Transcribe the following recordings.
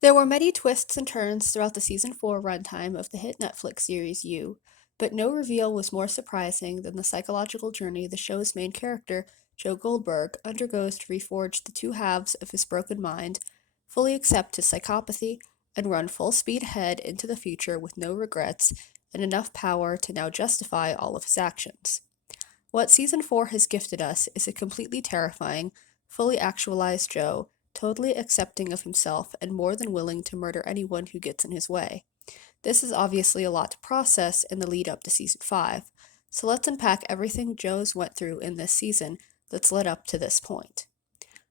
There were many twists and turns throughout the season 4 runtime of the hit Netflix series You, but no reveal was more surprising than the psychological journey the show's main character, Joe Goldberg, undergoes to reforge the two halves of his broken mind, fully accept his psychopathy, and run full speed ahead into the future with no regrets and enough power to now justify all of his actions. What season 4 has gifted us is a completely terrifying, fully actualized Joe, totally accepting of himself and more than willing to murder anyone who gets in his way. This is obviously a lot to process in the lead up to season 5, so let's unpack everything Joe's went through in this season that's led up to this point.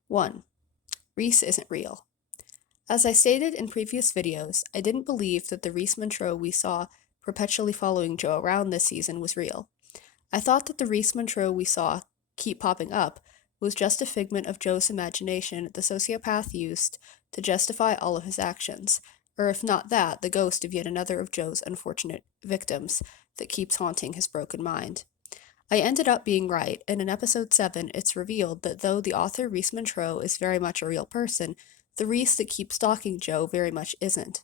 1. Rhys isn't real. As I stated in previous videos, I didn't believe that the Rhys Monroe we saw perpetually following Joe around this season was real. I thought that the Rhys Monroe we saw keep popping up was just a figment of Joe's imagination the sociopath used to justify all of his actions, or if not that, the ghost of yet another of Joe's unfortunate victims that keeps haunting his broken mind. I ended up being right, and in episode 7 it's revealed that though the author Rhys Monroe is very much a real person, the Rhys that keeps stalking Joe very much isn't.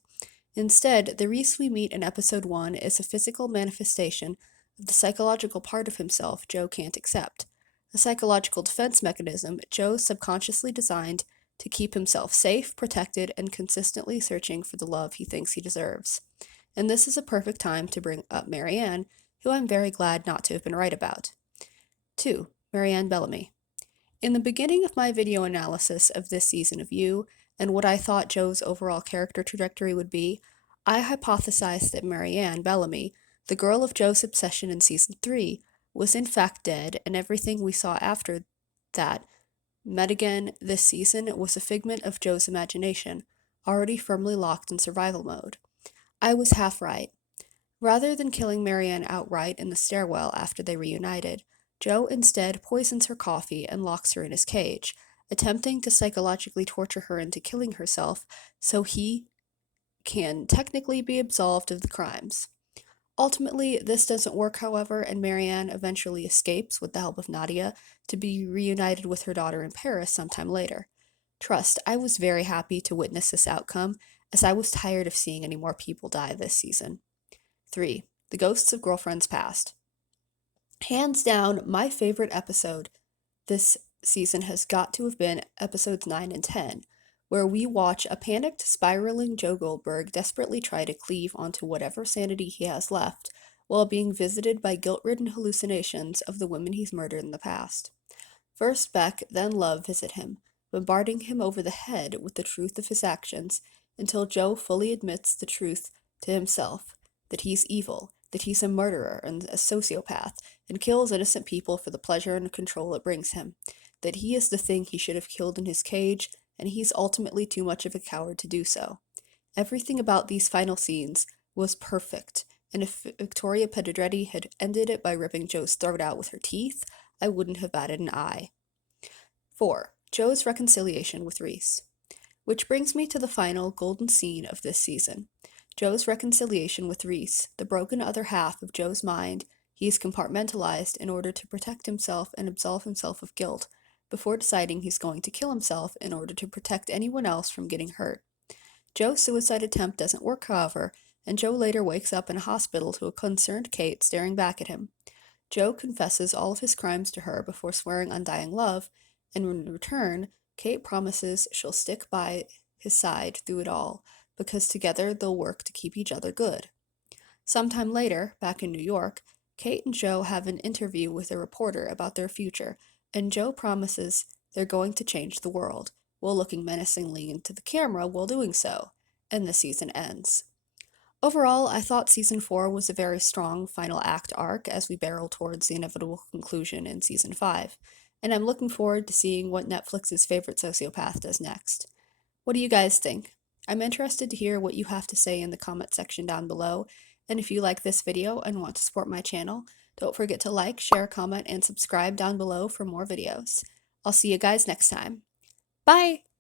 Instead, the Rhys we meet in episode 1 is a physical manifestation of the psychological part of himself Joe can't accept, a psychological defense mechanism Joe subconsciously designed to keep himself safe, protected, and consistently searching for the love he thinks he deserves. And this is a perfect time to bring up Marianne, who I'm very glad not to have been right about. 2. Marianne Bellamy. In the beginning of my video analysis of this season of You, and what I thought Joe's overall character trajectory would be, I hypothesized that Marianne Bellamy, the girl of Joe's obsession in season 3, was in fact dead, and everything we saw after that met again this season was a figment of Joe's imagination, already firmly locked in survival mode. I was half right. Rather than killing Marianne outright in the stairwell after they reunited, Joe instead poisons her coffee and locks her in his cage, attempting to psychologically torture her into killing herself so he can technically be absolved of the crimes. Ultimately, this doesn't work, however, and Marianne eventually escapes with the help of Nadia to be reunited with her daughter in Paris sometime later. Trust, I was very happy to witness this outcome, as I was tired of seeing any more people die this season. 3. The Ghosts of Girlfriends Past. Hands down, my favorite episode this season has got to have been episodes 9 and 10, where we watch a panicked, spiraling Joe Goldberg desperately try to cleave onto whatever sanity he has left while being visited by guilt-ridden hallucinations of the women he's murdered in the past. First Beck, then Love visit him, bombarding him over the head with the truth of his actions until Joe fully admits the truth to himself, that he's evil, that he's a murderer and a sociopath, and kills innocent people for the pleasure and control it brings him, that he is the thing he should have killed in his cage, and he's ultimately too much of a coward to do so. Everything about these final scenes was perfect, and if Victoria Pedretti had ended it by ripping Joe's throat out with her teeth, I wouldn't have batted an eye. 4. Joe's reconciliation with Rhys. Which brings me to the final golden scene of this season. Joe's reconciliation with Rhys, the broken other half of Joe's mind he has compartmentalized in order to protect himself and absolve himself of guilt, before deciding he's going to kill himself in order to protect anyone else from getting hurt. Joe's suicide attempt doesn't work, however, and Joe later wakes up in a hospital to a concerned Kate staring back at him. Joe confesses all of his crimes to her before swearing undying love, and in return, Kate promises she'll stick by his side through it all, because together they'll work to keep each other good. Sometime later, back in New York, Kate and Joe have an interview with a reporter about their future, and Joe promises they're going to change the world, while looking menacingly into the camera while doing so, and the season ends. Overall, I thought season 4 was a very strong final act arc as we barrel towards the inevitable conclusion in season 5, and I'm looking forward to seeing what Netflix's favorite sociopath does next. What do you guys think? I'm interested to hear what you have to say in the comment section down below, and if you like this video and want to support my channel, don't forget to like, share, comment, and subscribe down below for more videos. I'll see you guys next time. Bye!